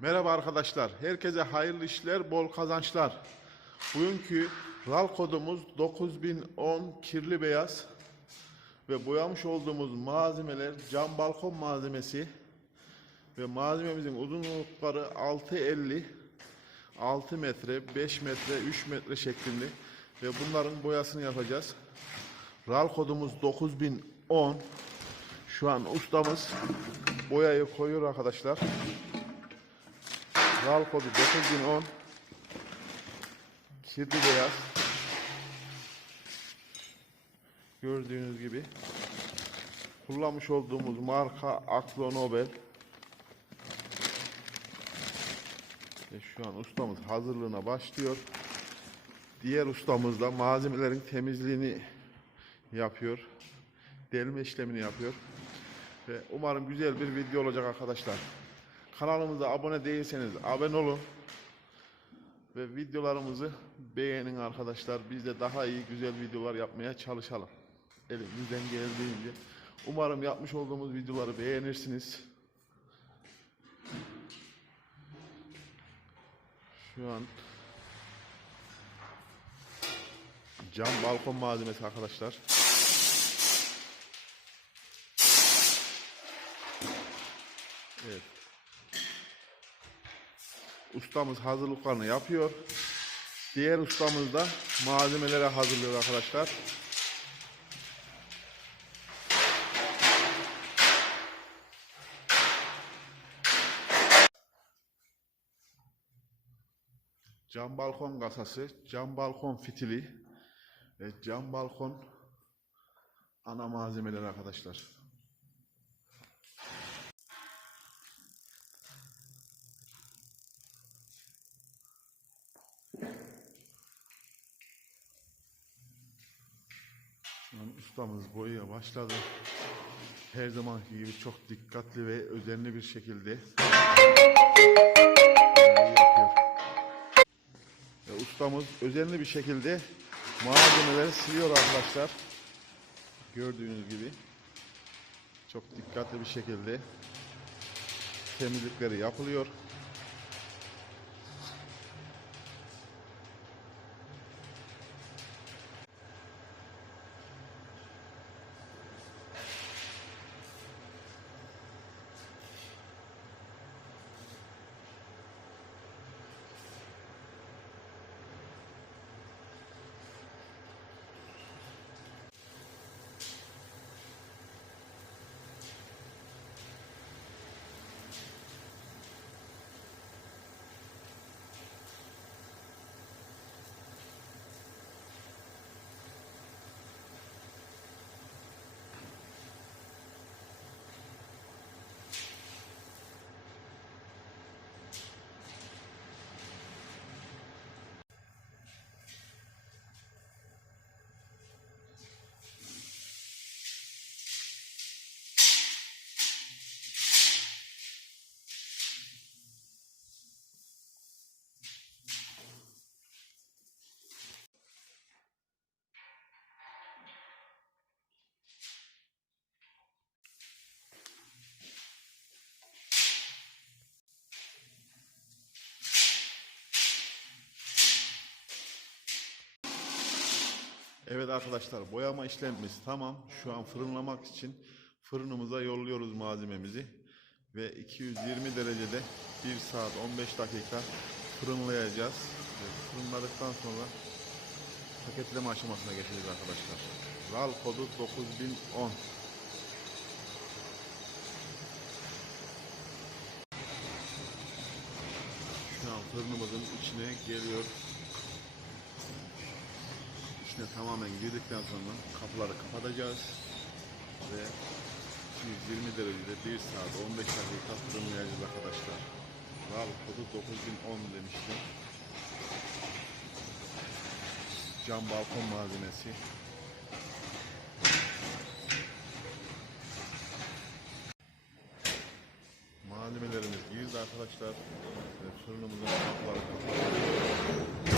Merhaba arkadaşlar. Herkese hayırlı işler, bol kazançlar. Bugünkü RAL kodumuz 9010 kirli beyaz ve boyamış olduğumuz malzemeler cam balkon malzemesi ve malzememizin uzunlukları 6.50 6 metre, 5 metre, 3 metre şeklinde ve bunların boyasını yapacağız. RAL kodumuz 9010. Şu an ustamız boyayı koyuyor arkadaşlar. RAL kodu 9010 Kirli beyaz. Gördüğünüz gibi. Kullanmış olduğumuz marka Aklo Nobel. Ve şu an ustamız hazırlığına başlıyor. Diğer ustamız da malzemelerin temizliğini yapıyor. Delme işlemini yapıyor. Ve umarım güzel bir video olacak arkadaşlar Kanalımıza abone değilseniz abone olun. Ve videolarımızı beğenin arkadaşlar. Biz de daha iyi güzel videolar yapmaya çalışalım. Elimizden geldiğince. Umarım yapmış olduğumuz videoları beğenirsiniz. Şu an cam balkon malzemesi arkadaşlar. Evet. Ustamız hazırlıklarını yapıyor. Diğer ustamız da malzemeleri hazırlıyor arkadaşlar. Cam balkon kasası, cam balkon fitili cam balkon ana malzemeler arkadaşlar. Ustamız boyaya başladı. Her zamanki gibi çok dikkatli ve özenli bir şekilde yapıyor. Ve ustamız özenli bir şekilde malzemeleri siliyor arkadaşlar. Gördüğünüz gibi çok dikkatli bir şekilde temizlikleri yapılıyor. Evet arkadaşlar boyama işlemimiz tamam. Şu an fırınlamak için fırınımıza yolluyoruz malzememizi. Ve 220 derecede 1 saat 15 dakika fırınlayacağız. Ve fırınladıktan sonra paketleme aşamasına geçeceğiz arkadaşlar. RAL kodu 9010. Şu an fırınımızın içine geliyor. İçine tamamen girdikten sonra kapıları kapatacağız ve 220 derecede 1 saat 15 dakika fırınlayacağız arkadaşlar. RAL kodu 9010 demiştim. Cam balkon malzemesi. Malzemelerimiz girdi arkadaşlar. Fırınımızın kapıları kapalı.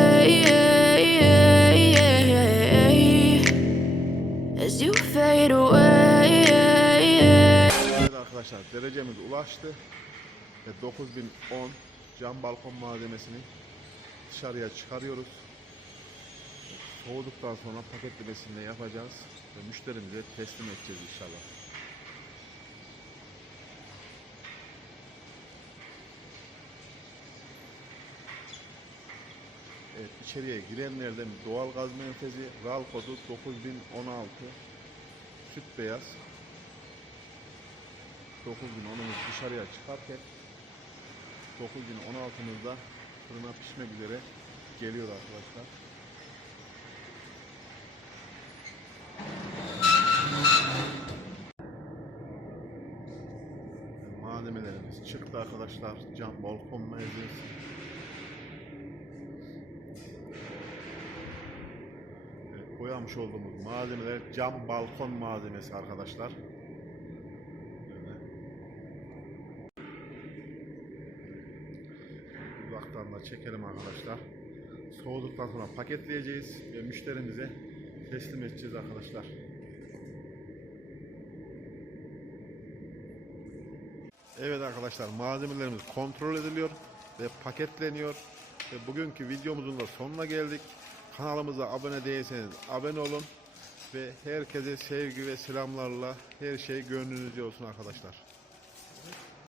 Evet arkadaşlar derecemiz ulaştı ve 9010 cam balkon malzemesini dışarıya çıkarıyoruz. Soğuduktan sonra paketlemesini yapacağız ve müşterimize teslim edeceğiz inşallah. Evet içeriye girenlerden doğal gaz menfezi RAL kodu 9016 süt beyaz 9010'umuz dışarıya çıkarken 9016'mızda fırına pişmek üzere geliyor arkadaşlar. Malzemelerimiz çıktı arkadaşlar. Cam balkon malzemesi. Boyamış olduğumuz malzemeler cam balkon malzemesi arkadaşlar. Uzaktan da çekelim arkadaşlar. Soğuduktan sonra paketleyeceğiz ve müşterimize teslim edeceğiz arkadaşlar. Evet arkadaşlar malzemelerimiz kontrol ediliyor ve paketleniyor. Ve bugünkü videomuzun da sonuna geldik. Kanalımıza abone değilseniz abone olun. Ve herkese sevgi ve selamlarla her şey gönlünüzce olsun arkadaşlar.